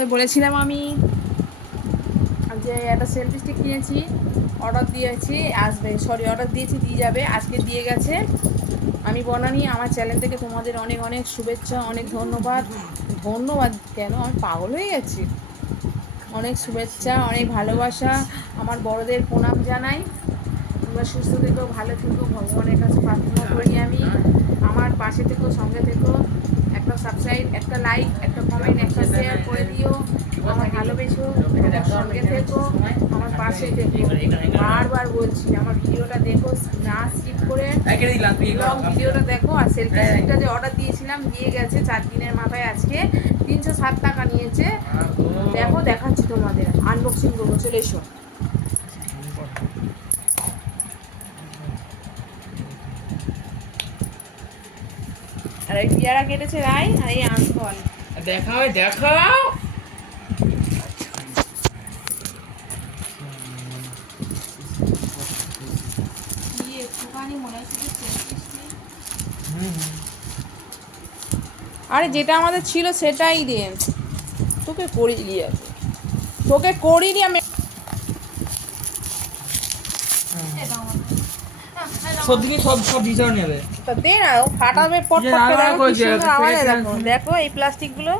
তোমাদের বলেছিলাম আমি যে একটা সেলফি স্টিক কিনেছি, অর্ডার দিয়েছি, আসবে, সরি অর্ডার দিয়েছি, দিয়ে যাবে, আজকে দিয়ে গেছে। আমি বনানি, আমার চ্যানেল থেকে তোমাদের অনেক অনেক শুভেচ্ছা, অনেক ধন্যবাদ। ধন্যবাদ কেন, আমি পাগল হয়ে গেছি। অনেক শুভেচ্ছা, অনেক ভালোবাসা, আমার বড়দের প্রণাম জানাই। তোমরা সুস্থ থেকো, ভালো থেকো, ভগবানের কাছে প্রার্থনা করি আমি। আমার পাশে থেকো, সঙ্গে থেকো, একটা সাবস্ক্রাইব, একটা লাইক, একটা কমেন্ট, একটা শেয়ার করে দিও। আমার ভালোবেসো, আমার সঙ্গে থেকো, আমার পাশে থেকো। বারবার বলছি, আমার ভিডিওটা দেখো, না স্কিপ করে ব্লগ ভিডিওটা দেখো। আর সেলফি স্টিকটা যে অর্ডার দিয়েছিলাম দিয়ে গেছে 4 দিনের মাথায়, আজকে 307 টাকা নিয়েছে। দেখো, দেখাচ্ছি তোমাদের, আনবক্সিং করবো, চলে এসো। আর এই পেয়ারা কেটেছে রাই, আর এই আমফল। দেখাও দেখাও। আরে যেটা আমাদের ছিল সেটাই দে, তোকে করিনি আছে, তোকে করিনি আমি। সত্যি সব সব ডিজাইন নেবে। তা দে না, ও ফাটাবে পট পট করে। দেখো কি সুন্দর আওয়াজ, দেখো দেখো এই প্লাস্টিকগুলো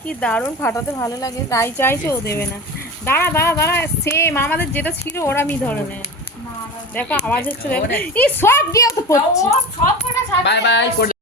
কি দারুণ, ফাটাতে ভালো লাগে। রাই চাইছে, ও দেবে না। দাঁড়া দাঁড়া দাঁড়া, সেম আমাদের যেটা ছিল ওরমই ধরনের। দেখো আওয়াজ হচ্ছে, দেখো এই সব গিয়ে তো পড়ছে। Bye bye.